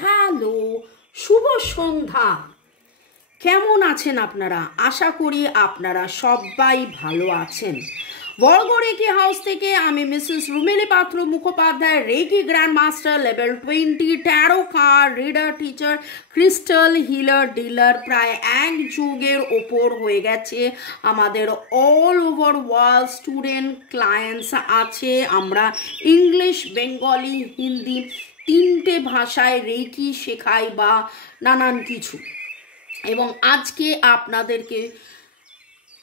Hello, শুভ সন্ধ্যা। কেমন আছেন আপনারা? আশা করি আপনারা সবাই ভালো আছেন। বর্গ রেকি হাউস থেকে আমি Mrs Rumeli Patra Mukhopadhyay, reiki grand master level 20, tarot card reader, teacher, crystal healer, dealer. প্রায় এক যুগের ওপর হয়ে গেছে আমাদের all over world student clients আছে। আমরা ইংলিশ, বেঙ্গলি, হিন্দি তিনটে ভাষায় রেকি শেখাই বা নানান কিছু। এবং আজকে আপনাদেরকে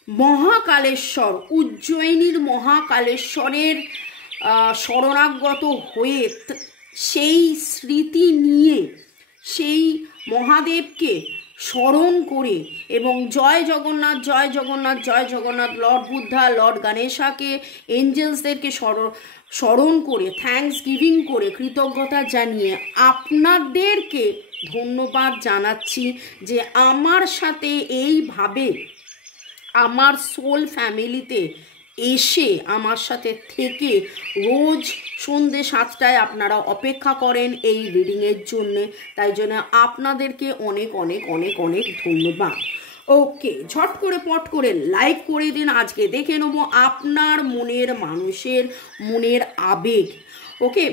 মহাকালেশ্বর, উজ্জয়িনীর মহাকালেশ্বরের শরণাগত হয়ে সেই স্মৃতি নিয়ে সেই মহাদেবকে স্মরণ করে এবং জয় জগন্নাথ, জয় জগন্নাথ, জয় জগন্নাথ, লর্ড বুদ্ধা, লর্ড গণেশাকে, এঞ্জেলসদেরকে স্মরণ করে, থ্যাঙ্কস গিভিং করে, কৃতজ্ঞতা জানিয়ে আপনাদেরকে ধন্যবাদ জানাচ্ছি যে আমার সাথে এইভাবে আমার সোল ফ্যামিলিতে এসে আমার সাথে থেকে রোজ সন্ধ্যে 7টায় আপনারা অপেক্ষা করেন এই রিডিংয়ের জন্যে। তাই জন্য আপনাদেরকে অনেক অনেক অনেক অনেক ধন্যবাদ। ওকে, ঝট করে পট করে লাইক করে দিন। আজকে দেখে নেব আপনার মনের মানুষের মনের আবেগ। ওকে,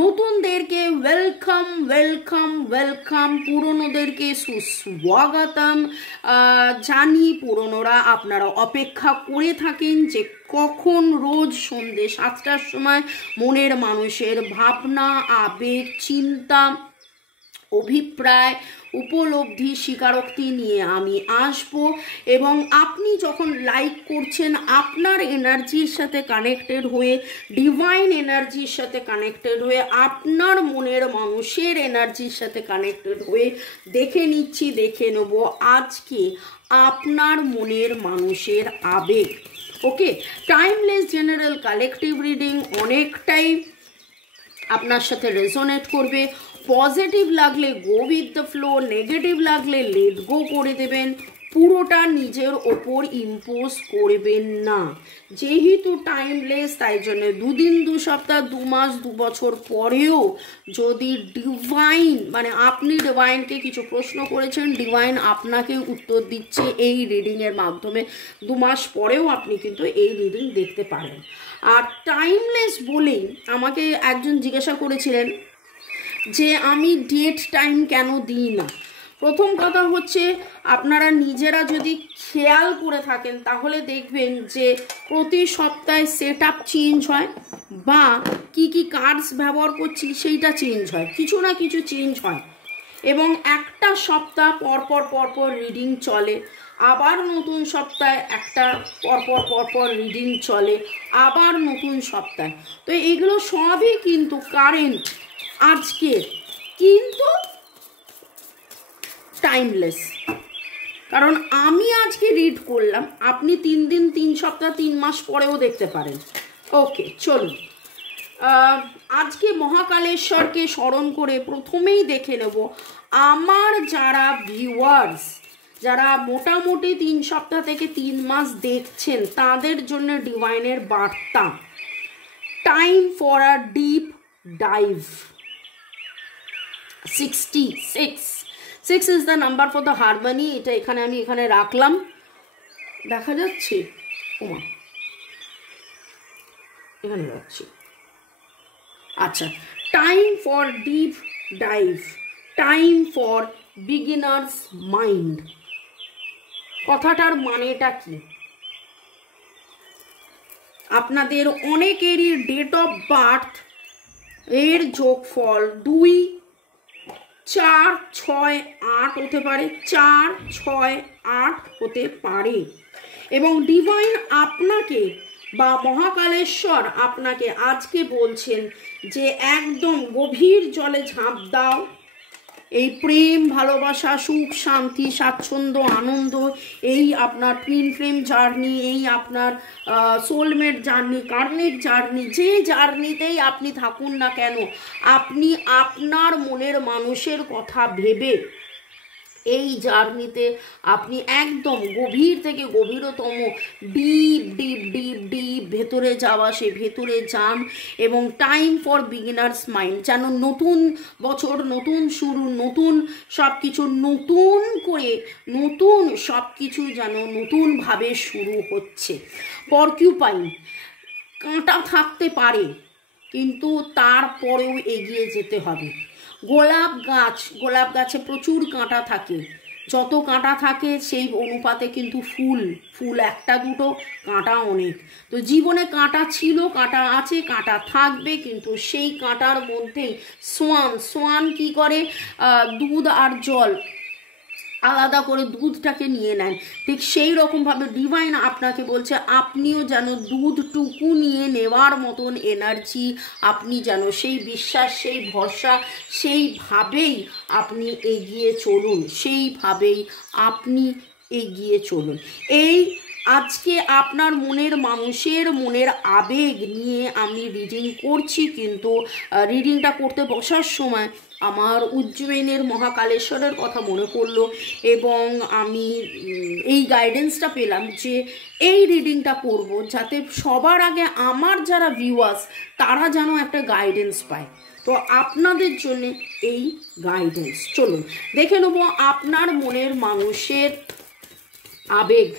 নতুনদেরকে ওয়েলকাম ওয়েলকাম ওয়েলকাম, পুরনোদেরকে সুস্বাগতম জানি। পুরনোরা আপনারা অপেক্ষা করে থাকেন যে কখন রোজ সন্ধ্যে 7টার সময় মনের মানুষের ভাবনা, আবেগ, চিন্তা, অভিপ্রায়, উপলব্ধি, স্বীকারোক্তি নিয়ে আমি আসব। এবং আপনি যখন লাইক করছেন আপনার এনার্জির সাথে কানেক্টেড হয়ে, ডিভাইন এনার্জির সাথে কানেক্টেড হয়ে, আপনার মনের মানুষের এনার্জির সাথে কানেক্টেড হয়ে দেখে নেব আজকে আপনার মনের মানুষের আবেগ। ওকে, টাইমলেস জেনারেল কালেকটিভ রিডিং অনেকটাই আপনার সাথে রেজোনেট করবে। পজিটিভ লাগলে go with the flow, negative লাগলে লেট গো করে দেবেন। পুরোটা নিজের ওপর ইম্পোজ করবেন না। যেহেতু টাইমলেস, তাই জন্য 2 দিন, 2 সপ্তাহ, 2 মাস, 2 বছর পরেও যদি ডিভাইন, মানে আপনি ডিভাইনকে কিছু প্রশ্ন করেছেন, ডিভাইন আপনাকে উত্তর দিচ্ছে এই রিডিংয়ের মাধ্যমে, 2 মাস পরেও আপনি কিন্তু এই রিডিং দেখতে পারেন। আর টাইমলেস বলেই আমাকে একজন জিজ্ঞাসা করেছিলেন যে আমি ডেট টাইম কেন দিই না। প্রথম কথা হচ্ছে, আপনারা নিজেরা যদি খেয়াল করে থাকেন তাহলে দেখবেন যে প্রতি সপ্তাহে সেট আপ চেঞ্জ হয় বা কি কি কার্ডস ব্যবহার করছি সেইটা চেঞ্জ হয়, কিছু না কিছু চেঞ্জ হয়। এবং একটা সপ্তাহ পরপর রিডিং চলে, আবার নতুন সপ্তাহে একটা পরপর রিডিং চলে, আবার নতুন সপ্তাহে। তো এগুলো সবই কিন্তু কারেন্ট আজকের, কিন্তু টাইমলেস। কারণ আমি আজকে রিড করলাম, আপনি 3 দিন, 3 সপ্তাহ, 3 মাস পরেও দেখতে পারেন। ওকে, চলুন আজকে মহাকালেশ্বরকে স্মরণ করে প্রথমেই দেখে নেব আমার যারা ভিউয়ার্স, যারা মোটামুটি 3 সপ্তাহ থেকে 3 মাস দেখছেন, তাদের জন্য ডিভাইনের বার্তা। Time for a deep dive. 6 is the number for the harmony. এটা আমি এখানে রাখলাম, দেখা যাচ্ছে, ওমা এখানে রাখছি। আচ্ছা, time for deep dive, time for beginners mind. কথাটার মানেটা কি? আপনাদের অনেকেরই ডেট অফ বার্থ এর যোগফল 2, 4, 6, 8 হতে পারে, 4, 6, 8 হতে পারে। এবং ডিভাইন আপনাকে বা মহাকালেশ্বর আপনাকে আজকে বলছেন যে একদম গভীর জলে ঝাঁপ দাও। এই প্রেম, ভালোবাসা, সুখ, শান্তি, স্বাচ্ছন্দ্য, আনন্দ, এই আপনার টুইন ফ্লেম জার্নি, এই আপনার সোলমেট জার্নি, কার্মিক জার্নি, যে জার্নিতেই আপনি থাকুন না কেন, আপনি আপনার মনের মানুষের কথা ভেবে এই জার্নিতে আপনি একদম গভীর থেকে গভীরতম ডিপ ডিপ ডিপ ডিপ ভেতরে যাওয়া, সে ভেতরে যান। এবং টাইম ফর বিগিনার্স মাইন্ড, যেন নতুন বছর, নতুন শুরু, নতুন সব কিছু, নতুন করে নতুন সব কিছু যেন নতুনভাবে শুরু হচ্ছে। পরকিউপাইন, কাঁটা থাকতে পারে কিন্তু তারপরেও এগিয়ে যেতে হবে। গোলাপ গাছে প্রচুর কাঁটা থাকে, যত কাঁটা থাকে সেই অনুপাতে কিন্তু ফুল একটা দুটো, কাঁটা অনেক। তো জীবনে কাঁটা ছিল, কাঁটা আছে, কাঁটা থাকবে, কিন্তু সেই কাঁটার মধ্যেই সোয়ান কি করে, দুধ আর জল আলাদা করে দুধটাকে নিয়ে নেন। ঠিক সেই রকমভাবে ডিভাইন আপনাকে বলছে আপনিও যেন দুধটুকু নিয়ে নেওয়ার মতন এনার্জি, আপনি যেন সেই বিশ্বাস, সেই ভরসা, সেইভাবেই আপনি এগিয়ে চলুন, সেইভাবেই আপনি এগিয়ে চলুন। এই আজকে আপনার মনের মানুষের মনের আবেগ নিয়ে আমি রিডিং করছি, কিন্তু রিডিংটা করতে বসার সময় আমার উজ্জয়িনীর মহাকালেশ্বরের কথা মনে পড়লো এবং আমি এই গাইডেন্সটা পেলাম যে এই রিডিংটা করব যাতে সবার আগে আমার যারা ভিউয়ার্স তারা যেন একটা গাইডেন্স পায়। তো আপনাদের জন্য এই গাইডেন্স, চলুন দেখে নেব আপনার মনের মানুষের আবেগ।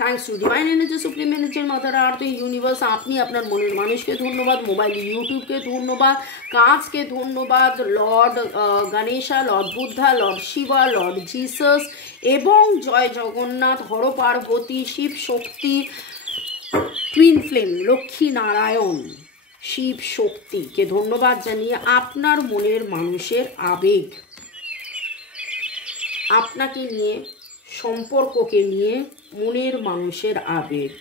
Thanks to divine energy, supreme energy, mother earth, universe. আপনি আপনার মনের মানুষকে ধন্যবাদ, মোবাইল ইউটিউবকে ধন্যবাদ, কাজকে ধন্যবাদ, lord Ganesha, lord Buddha, lord Shiva, lord Jesus এবং জয় জগন্নাথ, হর পার্বতী, শিব শক্তি, টুইন ফ্লেম, লক্ষ্মী নারায়ণ, শিব শক্তিকে ধন্যবাদ জানিয়ে আপনার মনের মানুষের আবেগ, আপনাকে নিয়ে, সম্পর্ককে নিয়ে, মনের মানুষের আবেগ,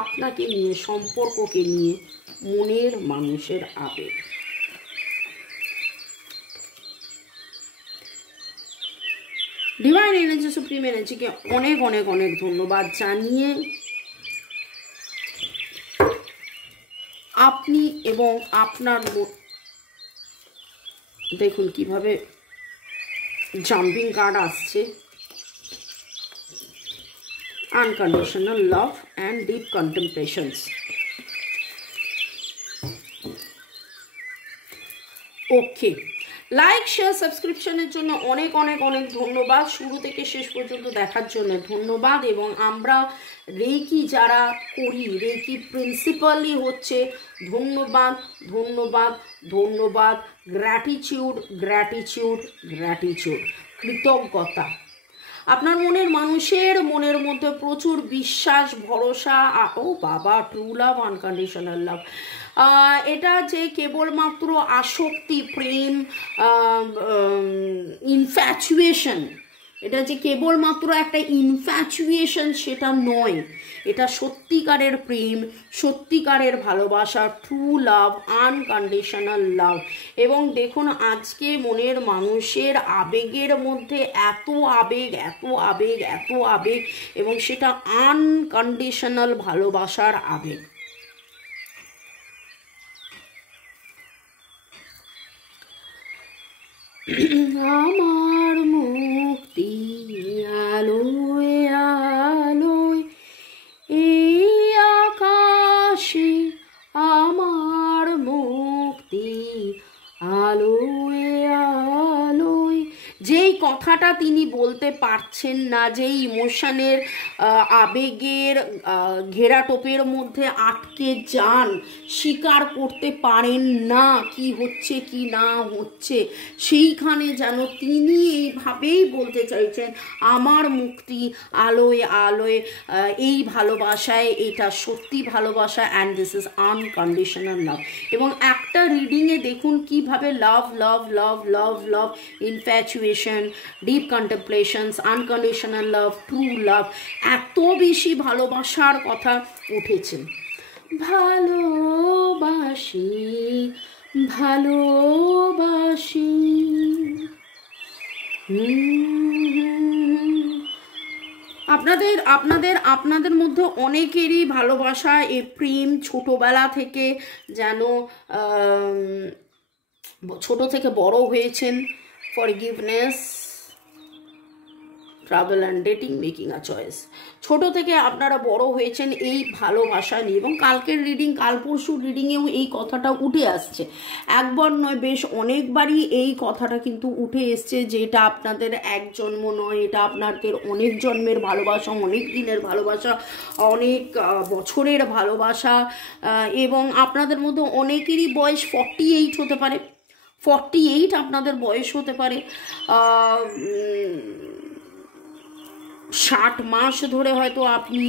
আপনাকে নিয়ে, সম্পর্ককে নিয়ে, মনের মানুষের আবেগ। ডিভাইন এনার্জি, সুপ্রিম এনার্জিকে অনেক অনেক অনেক ধন্যবাদ জানিয়ে আপনি এবং আপনার দেখুন কিভাবে জাম্পিং কার্ড আসছে। Unconditional love and deep contemplations. Okay, like share সাবস্ক্রিপশনের জন্য অনেক অনেক অনেক ধন্যবাদ, শুরু থেকে শেষ পর্যন্ত দেখার জন্য ধন্যবাদ। এবং আমরা রেকি যারা করি, রেকি প্রিন্সিপালি হচ্ছে ধন্যবাদ ধন্যবাদ ধন্যবাদ, গ্র্যাটিটিউড গ্র্যাটিটিউড গ্র্যাটিটিউড, কৃতজ্ঞতা। আপনার মনের মানুষের মনের মধ্যে প্রচুর বিশ্বাস, ভরসা, ও বাবা, ট্রু লাভ, আনকন্ডিশনাল লাভ। এটা যে কেবলমাত্র আসক্তি, প্রেম, ইনফ্যাচুয়েশন, এটা যে কেবলমাত্র একটা ইনফ্যাচুয়েশন সেটা নয়, এটা সত্যিকারের প্রেম, সত্যিকারের ভালোবাসা, ট্রু লাভ, আনকন্ডিশনাল লাভ। এবং দেখুন আজকে মনের মানুষের আবেগের মধ্যে এত আবেগ, এত আবেগ, এত আবেগ, এবং সেটা আনকন্ডিশনাল ভালোবাসার আবেগ। আমার মুক্তি আলোয় আলোয়, এই আকাশে আমার মুক্তি আলোয় আলোয়। যেই কথাটা তিনি বলতে পারছেন না, যেই ইমোশনের আবেগের ঘেরাটোপের মধ্যে আটকে যান, স্বীকার করতে পারেন না কি হচ্ছে কি না হচ্ছে, সেইখানে যেন তিনি এইভাবেই বলতে চাইছেন আমার মুক্তি আলোয় আলোয়, এই ভালোবাসায়, এটা সত্যি ভালোবাসা, and this is unconditional love. এবং একটা রিডিংয়ে দেখুন কিভাবে love love love love love, infatuation, deep contemplations, unconditional love, true love, এত বেশি ভালোবাসার কথা উঠেছে। ভালোবাসি ভালোবাসি, আপনাদের আপনাদের আপনাদের মধ্যে অনেকেরই ভালোবাসা, এই প্রেম ছোটবেলা থেকে যেন ছোট থেকে বড় হয়েছেন, forgiveness, travel and dating, making a choice. ছোট থেকে আপনারা বড় হয়েছেন এই ভালোবাসা নিয়ে, এবং কালকের রিডিং, কাল পরশুর রিডিংয়েও এই কথাটা উঠে আসছে। একবার নয়, বেশ অনেকবারই এই কথাটা কিন্তু উঠে এসছে যে এটা আপনাদের এক জন্ম নয়, এটা আপনাদের অনেক জন্মের ভালোবাসা, অনেক দিনের ভালোবাসা, অনেক বছরের ভালোবাসা। এবং আপনাদের মধ্যে অনেকেরই বয়স 48 হতে পারে, 48 আপনাদের বয়স হতে পারে। 60 মাস ধরে হয়তো আপনি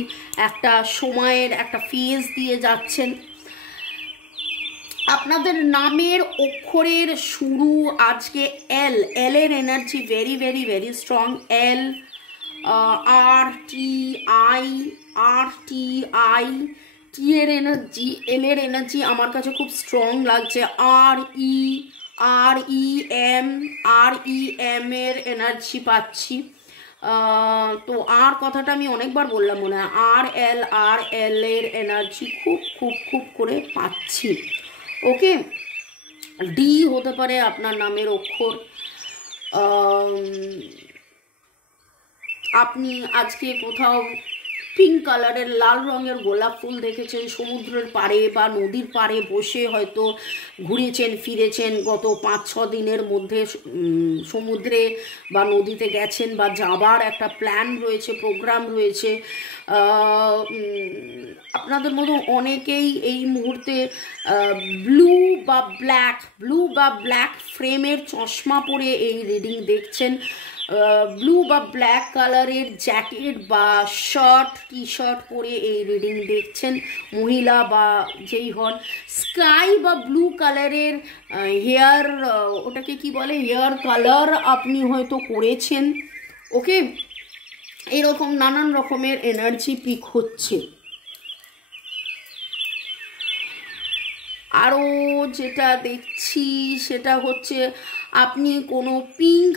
একটা সময়ের একটা ফেজ দিয়ে যাচ্ছেন। আপনাদের নামের অক্ষরের শুরু আজকে এল, এলের energy very very very strong. L, আর টি এর এনার্জি, এল এর এনার্জি আমার কাছে খুব স্ট্রং লাগছে। আর ই এম এর এনার্জি পাচ্ছি। তো আর কথাটা আমি অনেকবার বললাম মনে হয়। আর এল এর এনার্জি খুব খুব খুব করে পাচ্ছি। ওকে, ডি হতে পারে আপনার নামের অক্ষর। আপনি আজকে কোথাও পিঙ্ক কালারের, লাল রঙের গোলাপ ফুল দেখেছেন, সমুদ্রের পাড়ে বা নদীর পাড়ে বসে হয়তো ঘুরেছেন ফিরেছেন গত 5-6 দিনের মধ্যে, সমুদ্রে বা নদীতে গেছেন বা যাবার একটা প্ল্যান রয়েছে, প্রোগ্রাম রয়েছে। আপনাদের মধ্যে অনেকেই এই মুহূর্তে ব্লু বা ব্ল্যাক ফ্রেমের চশমা পরে এই রিডিং দেখছেন। ব্লু বা ব্ল্যাক কালারের জ্যাকেট বা শার্ট, টি শার্ট পরে এই রিডিং দেখছেন মহিলা বা যেই হন। স্কাই বা ব্লু কালারের হেয়ার, ওটাকে কি বলে, হেয়ার কালার আপনি হয়তো করেছেন। ওকে, এরকম নানান রকমের এনার্জি পিক হচ্ছে। আরও যেটা দেখছি সেটা হচ্ছে আপনি কোনো পিঙ্ক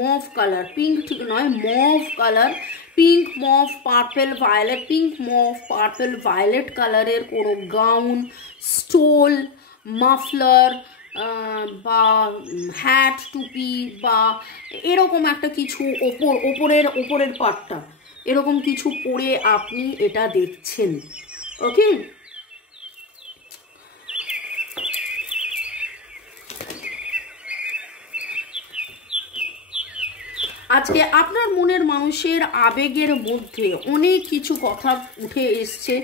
মভ কালার, পিঙ্ক ঠিক নয়, mauve colour, pink mauve purple violet, pink mauve purple violet কালারের কোনো গাউন, স্টোল, মাফলার বা হ্যাট, টুপি বা এরকম একটা কিছু ওপরের পার্টটা এরকম কিছু পরে আপনি এটা দেখছেন। ওকে, আজকে আপনার মনের মানুষের আবেগের মধ্যে অনেক কিছু কথা উঠে এসছে।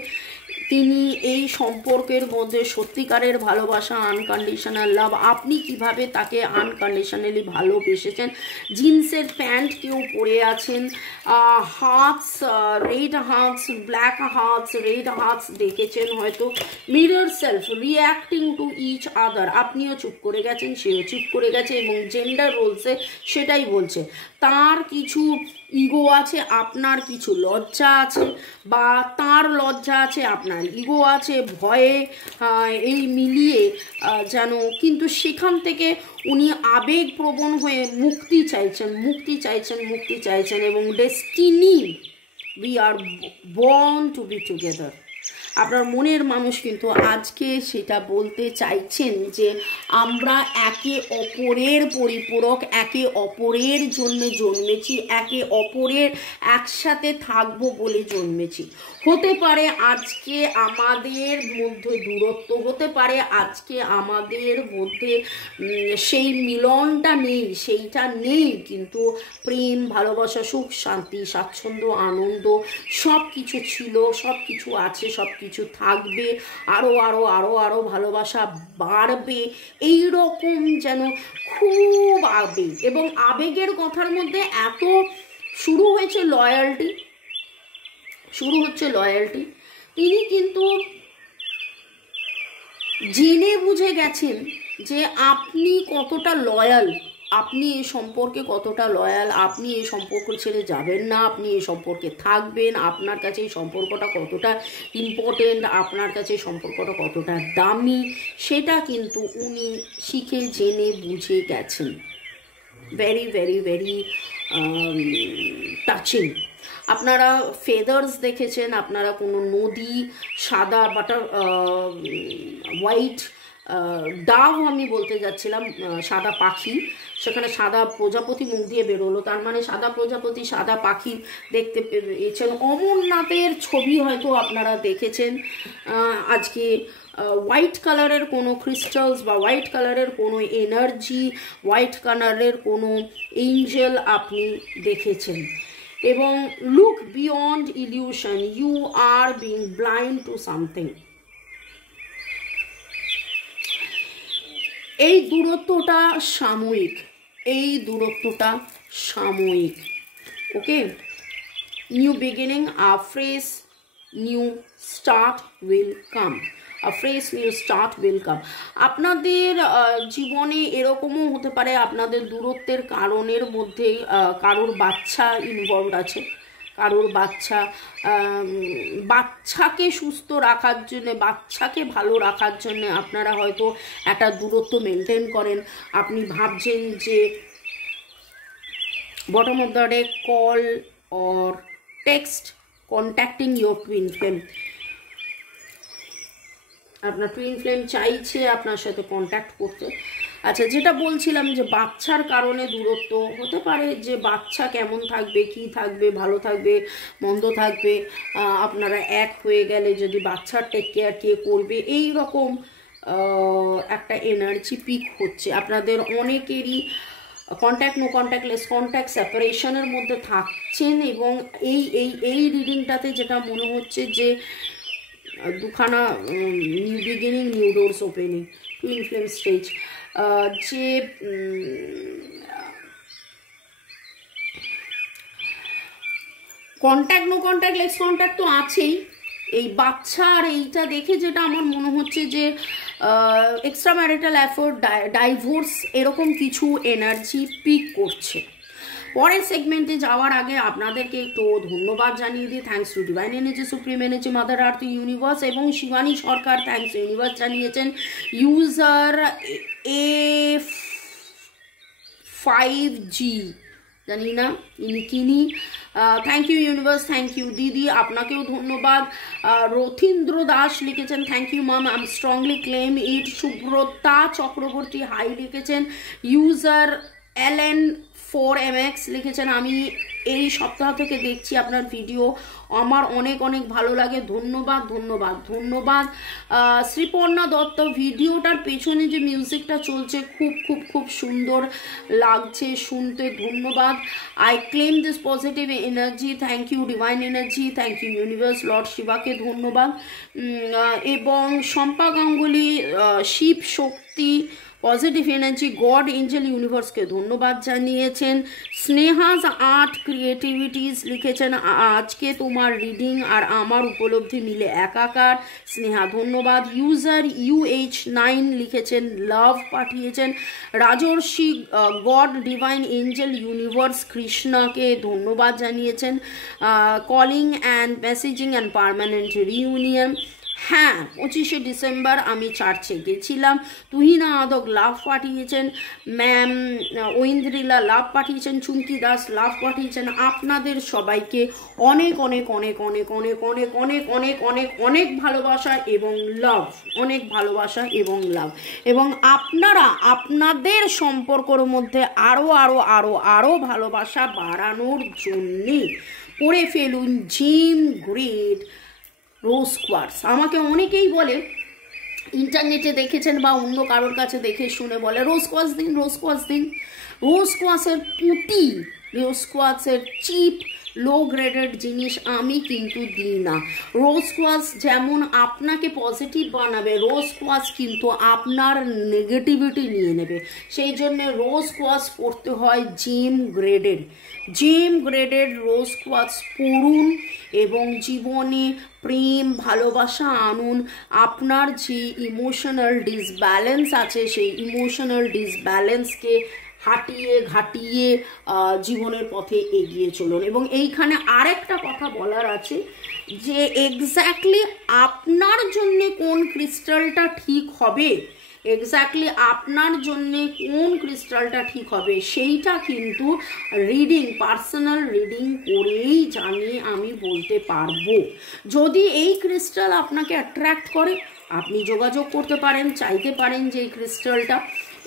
তিনি এই সম্পর্কের মধ্যে সত্যিকারের ভালোবাসা, আনকন্ডিশনাল লাভ, আপনি কিভাবে তাকে আনকন্ডিশনালি ভালোবেসেছেন। জিন্সের প্যান্ট কেউ পরে আছেন, hearts, red hearts, black hearts, red hearts দেখেছেন হয়তো। Mirror self, reacting to each other, আপনিও চুপ করে গেছেন, সেও চুপ করে গেছে, এবং জেন্ডার রোলসে সেটাই বলছে। তার কিছু ইগো আছে, আপনার কিছু লজ্জা আছে, বা তার লজ্জা আছে, আপনার ইগো আছে, ভয়ে এই মিলিয়ে যেন, কিন্তু সেখান থেকে উনি আবেগপ্রবণ হয়ে মুক্তি চাইছেন, এবং destiny, we are born to be together. আপনার মনের মানুষ কিন্তু আজকে সেটা বলতে চাইছেন যে আমরা একে অপরের পরিপূরক, একে অপরের জন্য জন্মেছি, একে অপরের একসাথে থাকবো বলে জন্মেছি। হতে পারে আজকে আমাদের মধ্যে দূরত্ব, হতে পারে আজকে আমাদের মধ্যে সেই মিলনটা নেই, সেইটা নেই, কিন্তু প্রেম, ভালোবাসা, সুখ, শান্তি, স্বাচ্ছন্দ্য, আনন্দ সব কিছু ছিল, সব কিছু আছে, সব কিছু থাকবে, আরও আরও আরও আরও ভালোবাসা বাড়বে, এই রকম যেন খুব আবেগ। এবং আবেগের কথার মধ্যে এত শুরু হচ্ছে লয়ালটি। তিনি কিন্তু জেনে বুঝে গেছেন যে আপনি কতটা লয়াল, আপনি এই সম্পর্কে কতটা লয়াল, আপনি এই সম্পর্ক ছেড়ে যাবেন না, আপনি এই সম্পর্কে থাকবেন, আপনার কাছে এই সম্পর্কটা কতটা ইম্পর্টেন্ট, আপনার কাছে এই সম্পর্কটা কতটা দামি, সেটা কিন্তু উনি শিখে জেনে বুঝে গেছেন। Very very very touching. আপনারা ফেদার্স দেখেছেন, আপনারা কোনো নদী, সাদা হোয়াইট ডাভ আমি বলতে যাচ্ছিলাম, সাদা পাখি, সেখানে সাদা প্রজাপতি মুখ দিয়ে বেরোলো, তার মানে সাদা প্রজাপতি সাদা পাখি দেখতে পেয়েছেন। অমরনাথের ছবি হয়তো আপনারা দেখেছেন। আজকে হোয়াইট কালারের কোনো ক্রিস্টালস বা হোয়াইট কালারের কোনো এনার্জি, হোয়াইট কালারের কোনো এঞ্জেল আপনি দেখেছেন। এবং look beyond illusion, you are being blind to something. এই দূরত্বটা সাময়িক, এই দূরত্বটা সাময়িক। Okay, new beginning, a fresh new start will come, a fresh new start will come. আপনাদের জীবনে এরকমও হতে পারে আপনাদের দূরত্বের কারণের মধ্যে কারোর বাচ্চা ইনভলভ আছে, কারোর বাচ্চাকে সুস্থ রাখার জন্য, বাচ্চাকে ভালো রাখার জন্য আপনারা হয়তো একটা দূরত্ব মেনটেন করেন। আপনি ভাবছেন যে bottom of the day call or text contacting your twin flame, আপনার টুইন ফ্লেম চাইছে আপনার সাথে কন্ট্যাক্ট করতে। আচ্ছা, যেটা বলছিলাম যে বাচ্চার কারণে দূরত্ব হতে পারে, যে বাচ্চা কেমন থাকবে, কি থাকবে, ভালো থাকবে, মন্দ থাকবে, আপনারা এক হয়ে গেলে যদি বাচ্চার টেক কেয়ার কে করবে, এই রকম একটা এনার্জি পিক হচ্ছে। আপনাদের অনেকেরই contact, no contact, less contact, সেপারেশনের মধ্যে থাকছেন। এবং এই রিডিংটাতে যেটা মনে হচ্ছে যে দুখানা new beginning, new doors opening, twin flame stage, যে contact, no contact, less contact তো আছেই। এই বাচ্চা আর এইটা দেখে যেটা আমার মনে হচ্ছে যে এক্সট্রা ম্যারিটাল অ্যাফোর্ড, ডাইভোর্স, এরকম কিছু এনার্জি পিক করছে। পরের সেগমেন্টে যাওয়ার আগে আপনাদেরকে একটু ধন্যবাদ জানিয়ে দিই। Thanks to divine energy, supreme energy, mother earth, universe এবং শিবানী সরকার। থ্যাঙ্কস ইউনিভার্স জানিয়েছেন। ইউজার A5G, জানি না ইনি কিনি। Thank you universe, thank you দিদি, আপনাকেও ধন্যবাদ। রথীন্দ্র দাস লিখেছেন thank you mum, I am strongly claim it. Subrata Chakraborty hi লিখেছেন। ইউজার LN4MX লিখেছেন আমি এই সপ্তাহ থেকে দেখছি আপনার ভিডিও, আমার অনেক অনেক ভালো লাগে, ধন্যবাদ ধন্যবাদ ধন্যবাদ। শ্রীপর্ণা দত্ত, ভিডিওটার পেছনে যে মিউজিকটা চলছে খুব খুব খুব সুন্দর লাগছে শুনতে, ধন্যবাদ। I claim this positive energy, thank you divine energy, thank you universe, lord শিবাকে ধন্যবাদ। এবং Shampa Ganguly, Shiv Shakti, positive energy, god angel, ইউনিভার্সকে ধন্যবাদ জানিয়েছেন। স্নেহাজ আর্ট ক্রিয়েটিভিটিস লিখেছেন আজকে তোমার রিডিং আর আমার উপলব্ধি মিলে একাকার, স্নেহা ধন্যবাদ। ইউজার UH9 লিখেছেন লাভ পাঠিয়েছেন। রাজর্ষি, গড, ডিভাইন এঞ্জেল, ইউনিভার্স, কৃষ্ণাকে ধন্যবাদ জানিয়েছেন। Calling and messaging and permanent reunion, হ্যাঁ 25শে ডিসেম্বর আমি চার্চে গেছিলাম। তুহিনা আদক লাভ পাঠিয়েছেন। ম্যাম ঐন্দ্রিলা লাভ পাঠিয়েছেন। চুমকি দাস লাভ পাঠিয়েছেন। আপনাদের সবাইকে অনেক অনেক অনেক অনেক অনেক অনেক অনেক অনেক অনেক অনেক ভালোবাসা এবং লাভ, অনেক ভালোবাসা এবং লাভ। এবং আপনারা আপনাদের সম্পর্কের মধ্যে আরও আরও আরও আরও ভালোবাসা বাড়ানোর জন্যে করে ফেলুন জিম গ্রেড রোজ কোয়ার্টস। আমাকে অনেকেই বলে, ইন্টারনেটে দেখেছেন বা অন্য কারোর কাছে দেখে শুনে বলে রোজ কোয়ার্টস দিন, রোজ কোয়ার্টস দিন। রোজ কোয়ার্টসের পুঁটি, রোজ কোয়ার্টসের চিপ লো গ্রেডেড জিনিস আমি কিন্তু দিই না। রোজ কোয়ার্টস যেমন আপনাকে পজিটিভ বানাবে, রোজ কোয়ার্টস কিন্তু আপনার নেগেটিভিটি নিয়ে নেবে। সেই জন্য রোজ কোয়ার্টস পড়তে হয় জিম গ্রেডেড, জিম গ্রেডেড রোজ কোয়ার্টস পড়ুন এবং জীবনে প্রেম ভালোবাসা আনুন। আপনার যে ইমোশনাল ডিসব্যালেন্স আছে সেই ইমোশনাল ডিসব্যালেন্সকে হাঁটিয়ে ঘাটিয়ে জীবনের পথে এগিয়ে চলুন। এবং এইখানে আরেকটা কথা বলার আছে যে এক্স্যাক্টলি আপনার জন্যে কোন ক্রিস্টালটা ঠিক হবে, এক্স্যাক্টলি আপনার জন্যে কোন ক্রিস্টালটা ঠিক হবে সেইটা কিন্তু রিডিং, পার্সোনাল রিডিং করেই জানিয়ে আমি বলতে পারবো। যদি এই ক্রিস্টাল আপনাকে অ্যাট্রাক্ট করে আপনি যোগাযোগ করতে পারেন, চাইতে পারেন যে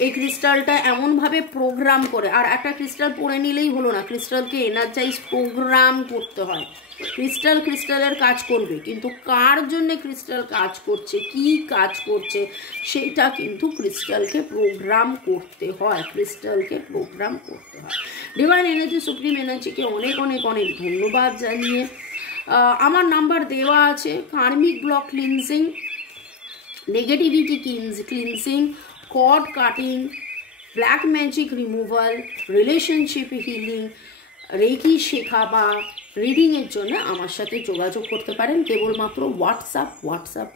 এই ক্রিস্টালটা এমনভাবে প্রোগ্রাম করে, আর একটা ক্রিস্টাল পরে নিলেই হলো না, ক্রিস্টালকে এনার্জাইজ প্রোগ্রাম করতে হয়। ক্রিস্টালের কাজ করবে, কিন্তু কার জন্য ক্রিস্টাল কাজ করছে, কি কাজ করছে, সেটা কিন্তু ক্রিস্টালকে প্রোগ্রাম করতে হয়। ডিভাইন এনার্জি, সুপ্রিম এনার্জিকে অনেক অনেক অনেক ধন্যবাদ জানিয়ে আমার নাম্বার দেওয়া আছে। Karmic block cleansing, negativity cleansing, cord cutting, black magic removal, relationship healing, reiki শেখা বা রিডিংয়ের জন্য আমার সাথে যোগাযোগ করতে পারেন। কেবলমাত্র হোয়াটসঅ্যাপ।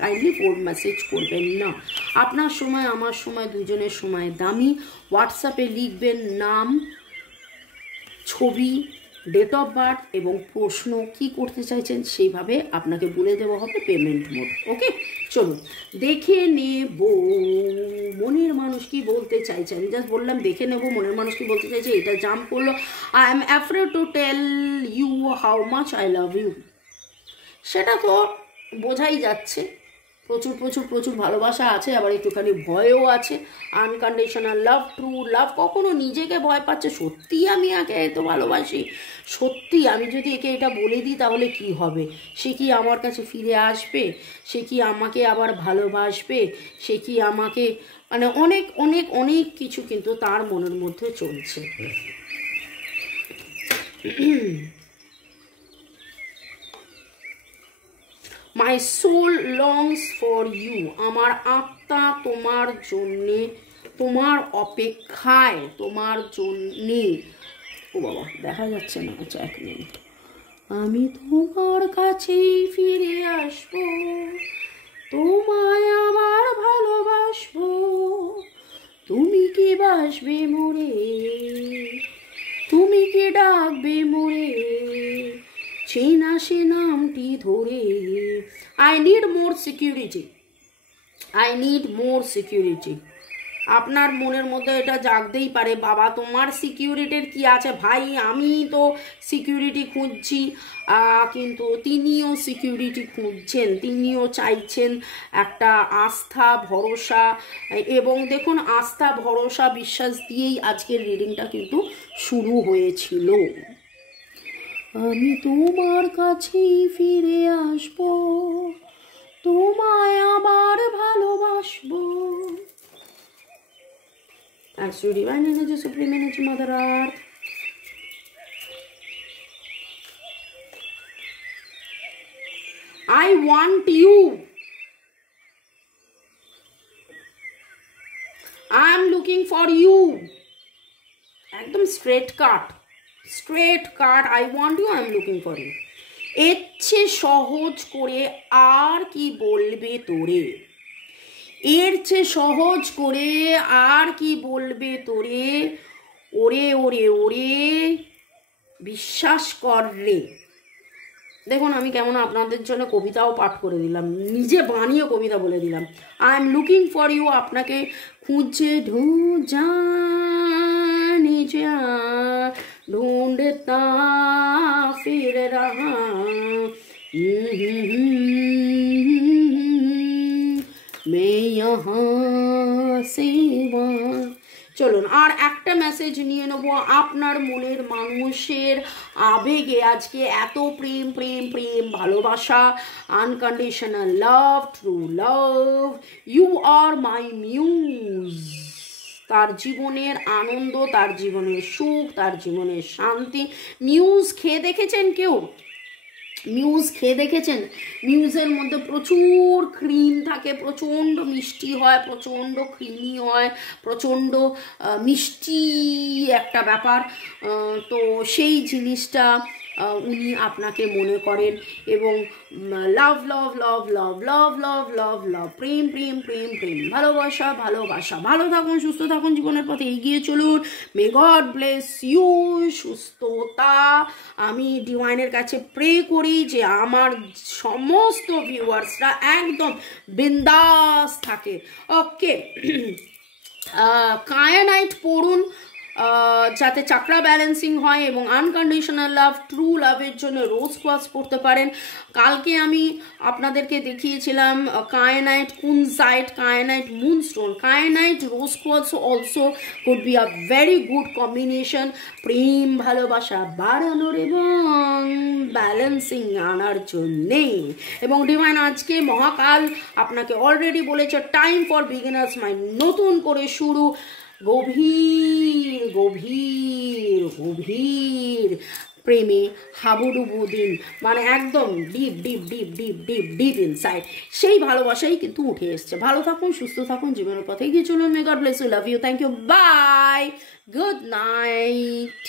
কাইন্ডলি ফোন মেসেজ করবেন না। আপনার সময় আমার সময় দুজনের সময় দামি। হোয়াটসঅ্যাপে লিখবেন নাম, ছবি, ডেট অফ বার্থ এবং প্রশ্ন কি করতে চাইছেন, সেইভাবে আপনাকে বলে দেওয়া হবে পেমেন্ট মোড। ওকে, চলুন দেখে নেব মনের মানুষ কি বলতে চাইছে। আমি জাস্ট বললাম দেখে নেব মনের মানুষ কি বলতে চাইছে, এটা জাম্প করলো। I am afraid to tell you how much I love you. সেটা তো বোঝাই যাচ্ছে, প্রচুর ভালোবাসা আছে, আবার একটুখানি ভয়ও আছে। আনকন্ডিশনাল লাভ, ট্রু লাভ। কখনো নিজেকে ভয় পাচ্ছে, সত্যি আমি একে এত ভালোবাসি, সত্যি আমি যদি একে এটা বলে দিই তাহলে কি হবে, সে কি আমার কাছে ফিরে আসবে, সে কি আমাকে আবার ভালোবাসবে, সে কি আমাকে, মানে অনেক অনেক অনেক কিছু কিন্তু তার মনের মধ্যে চলছে। My soul longs for you. আমার আত্মা তোমার জন্যে, তোমার অপেক্ষায়, তোমার জন্যে। ও বাবা, দেখা যাচ্ছে না, আচ্ছা এক মিনিট। আমি তোমার কাছেই ফিরে আসবো, তোমায় আবার ভালোবাসবো, তুমি কি বাসবে মোরে, তুমি কি ডাকবে মোরে, চেনা সে নামটি ধরে। I need more security. আপনার মনের মধ্যে এটা জাগতেই পারে, বাবা তোমার সিকিউরিটির কি আছে ভাই, আমি তো সিকিউরিটি খুঁজছি, কিন্তু তিনিও সিকিউরিটি খুঁজছেন, তিনিও চাইছেন একটা আস্থা ভরসা। এবং দেখুন, আস্থা ভরসা বিশ্বাস দিয়েই আজকের রিডিংটা কিন্তু শুরু হয়েছিল। আমি তোমার কাছেই ফিরে আসবো, তোমায় আবার ভালোবাসবো। Thanks to Divine Energy, Supreme Energy, Mother Earth. I want you. I am looking for you. একদম straight cut. I want you, I am looking for you. এর চেয়ে সহজ করে আর কি বলবে তোরে, এর চেয়ে সহজ করে আর কি বলবে তোরে, ওরে ওরে ওরে বিশ্বাস কর রে। দেখুন আমি কেমন আপনাদের জন্য কবিতাও পাঠ করে দিলাম, নিজে বানিয়ে কবিতা বলে দিলাম। I am looking for you, আপনাকে খুঁজে ढूंढता फिर रहा, मैं यहाँ से वहाँ। চলুন আর একটা মেসেজ নিয়ে নেব। আপনার মনের মানুষের আবেগে আজকে এত প্রেম প্রেম প্রেম ভালোবাসা, unconditional love, true love, you are my muse. তার জীবনের আনন্দ, তার জীবনের সুখ, তার জীবনের শান্তি। মিউজ খেয়ে দেখেছেন কেউ? মিউজ খেয়ে দেখেছেন? মিউজের মধ্যে প্রচুর ক্রিম থাকে, প্রচণ্ড মিষ্টি হয়, প্রচণ্ড ক্রিমি হয়, প্রচণ্ড মিষ্টি একটা ব্যাপার। তো সেই জিনিসটা উনি আপনাকে মনে করেন এবং লাভ love love love love love love লাভ, প্রেম প্রেম প্রেম প্রেম, ভালোবাসা ভালোবাসা। ভালো থাকুন, সুস্থ থাকুন, জীবনের পথে এগিয়ে চলুন। May God bless you. সুস্থতা। আমি ডিভাইনের কাছে প্রে করি যে আমার সমস্ত ভিউয়ার্সরা একদম বিন্দাস থাকে। ওকে, কায়ানাইট পড়ুন, যাতে চাকরা ব্যালেন্সিং হয় এবং আনকন্ডিশনাল লাভ, ট্রু লাভের জন্য রোজ কোয়ার্টজ পড়তে পারেন। কালকে আমি আপনাদেরকে দেখিয়েছিলাম kyanite kunzite, kyanite moonstone, kyanite rose quartz also could be a very good combination প্রেম ভালোবাসা বাড়ানোর এবং ব্যালেন্সিং আনার জন্যে। এবং ডিভাইন আজকে মহাকাল আপনাকে অলরেডি বলেছে টাইম ফর বিগিনার্স মাইন্ড, নতুন করে শুরু, গভীর গভীর গভীর প্রেমে হাবুডুবু দিন, মানে একদম deep deep deep deep deep deep inside সেই ভালোবাসাই কিন্তু উঠে এসছে। ভালো থাকুন, সুস্থ থাকুন, জীবনের পথে এগিয়ে চলুন। May God bless you, love you, thank you, bye, good night.